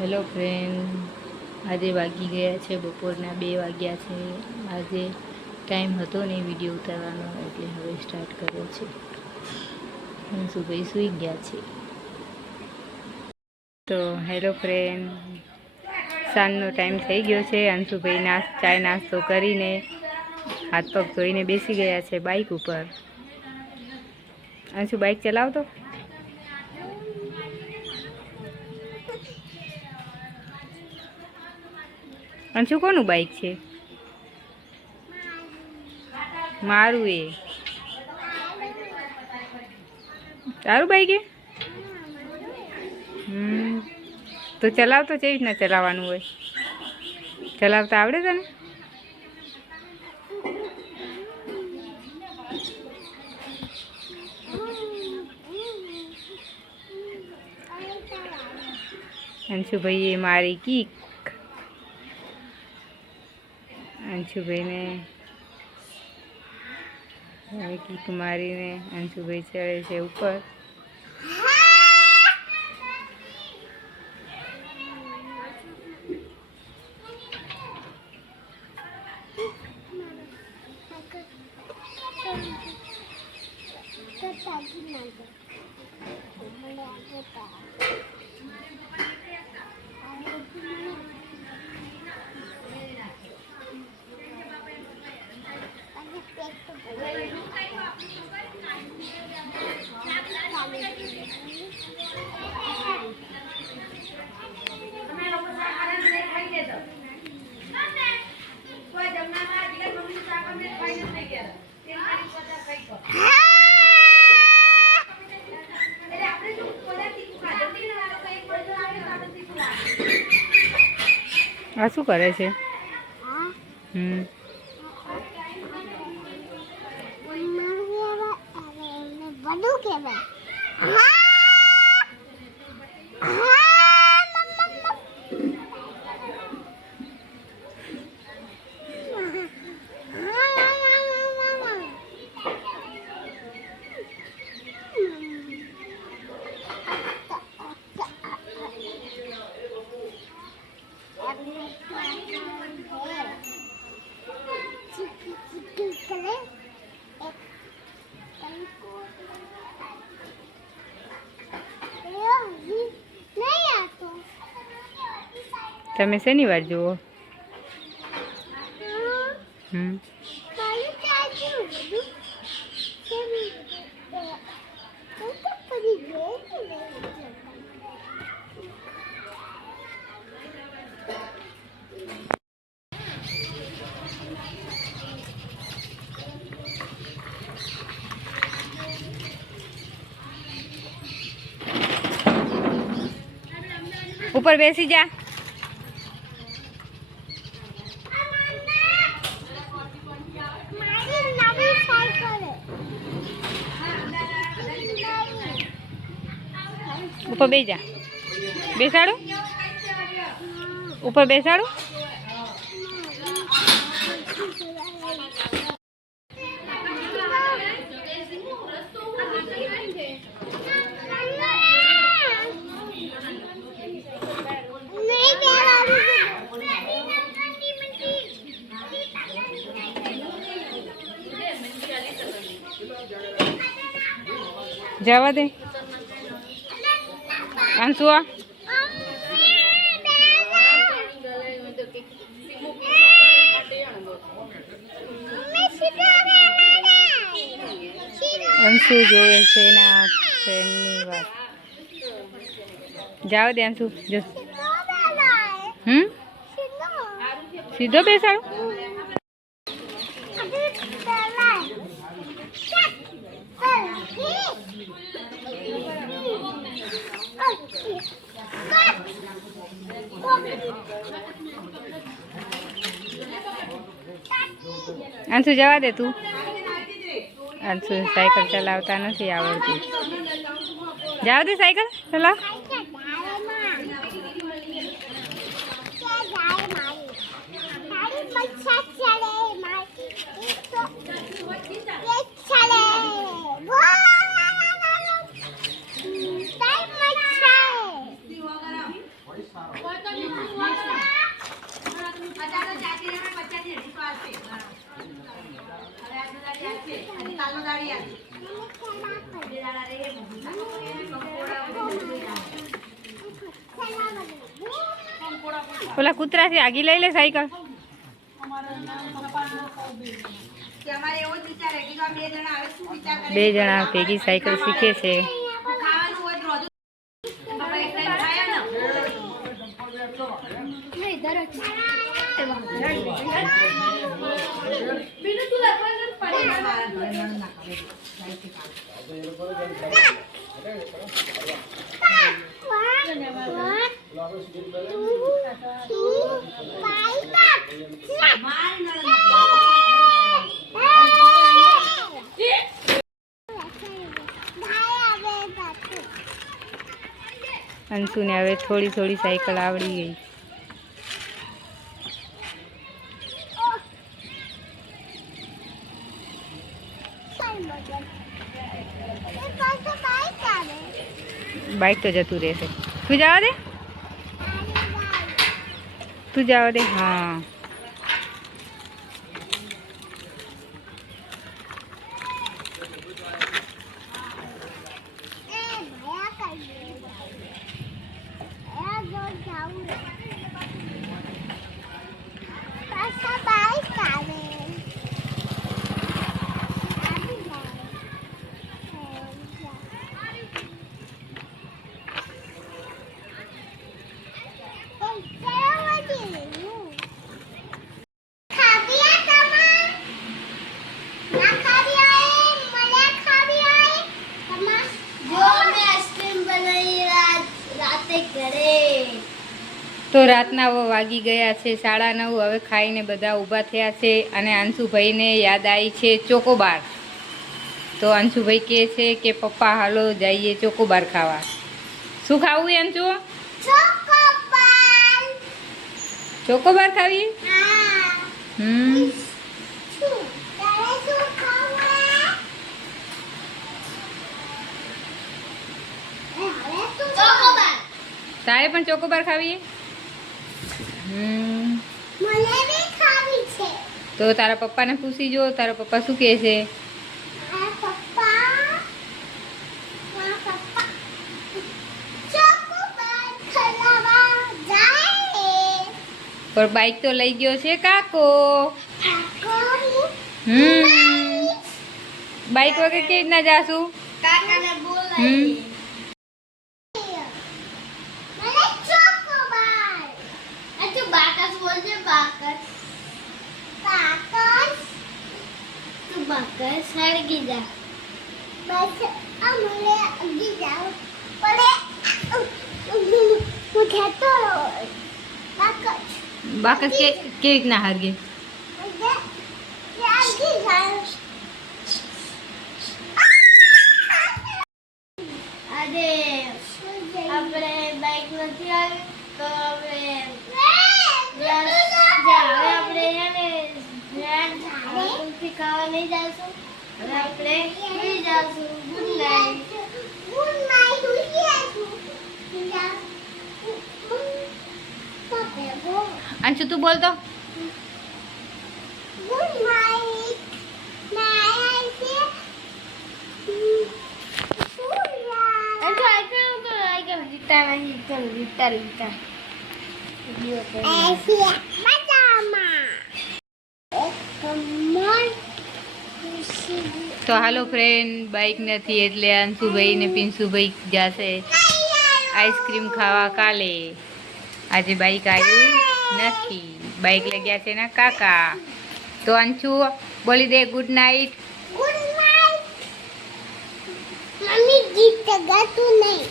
Hello friend, આજે વાગી ગયા છે બપોરના 2 વાગ્યા છે. આજે ટાઈમ હતો નહીં વિડીયો ઉતારવાનો, એટલે હવે સ્ટાર્ટ કર્યો છે. અંશુભાઈ સૂઈ ગયા છે. તો હેલો ફ્રેન્ડ, સાંજનો ટાઈમ થઈ ગયો છે. અંશુભાઈ ચાય નાસ્તો કરીને હાથ પગ ધોઈને બેસી ગયા છે બાઇક ઉપર. અંશુ બાઇક ચલાવતો. અંશુ કોનું બાઇક છે? મારું. એ તારું બાઇક? એ તો ચલાવતો કેવી રીતના ચલાવવાનું હોય? ચલાવતા આવડે તને? અંશુભાઈએ મારી કીક. અંશુભાઈને કીક મારીને અંશુભાઈ ચડે છે ઉપર. આ શું કરે છે? તમે શેની વાર જુઓ? ઉપર બેસી જા. ઉપર બેસી જા. બેસાડો. ઉપર બેસાડો. જવા દે. અંશુ અંશુ જોવે છે એના ફ્રેન્ડની વાત. જાવ દે અંશુ. જો સીધો બેસાડો. અંશુ જવા દે તું. અંશુ સાયકલ ચલાવતા નથી આવડતું. જાવ દે સાયકલ ચલાવ. ઓલા કૂતરાથી આગી લઈ લે સાયકલ. બે જણા ભેગી સાયકલ શીખે છે. અંશુને હવે થોડી થોડી સાયકલ આવડી ગઈ. બાઇક તો જતું રહેશે. તું જવા દે, તું જવા દે. હા તો રાતના વાગી ગયા છે 9:30. હવે ખાઈને બધા ઊભા થયા છે અને અંશુભાઈને યાદ આવી છે ચોકોબાર. તો અંશુભાઈ કહે છે કે પપ્પા હાલો જઈએ ચોકોબાર ખાવા. શું ખાવું અંશુ? ચોકોબાર ખાવી? તારે પણ ચોકોબાર ખાવી? તો તારા પપ્પાને પૂછી જો, તારા પપ્પા શું કહે છે. પણ બાઈક તો લઈ ગયો છે કાકો. બાઈક વગર કેવી રીતના જાશું? બાકસ કેવી રીતના હારગે? આપણે બાઈક નથી આવી તો આપણે ખાવા નહીં જઈશું. હવે આપણે સુઈ જઈશું. Good night. અંશુ તું બોલ તો. Good night. તો હાલો ફ્રેન્ડ, બાઈક નથી એટલે અંશુભાઈ ને પિન્શુભાઈ જશે આઈસ્ક્રીમ ખાવા કાલે. આજે બાઈક આવ્યું નથી, બાઈક લઈ ગયા છે ના કાકા. તો અંશુ બોલી દે good night. Good night. Mummy ગીત ગાતું નહીં.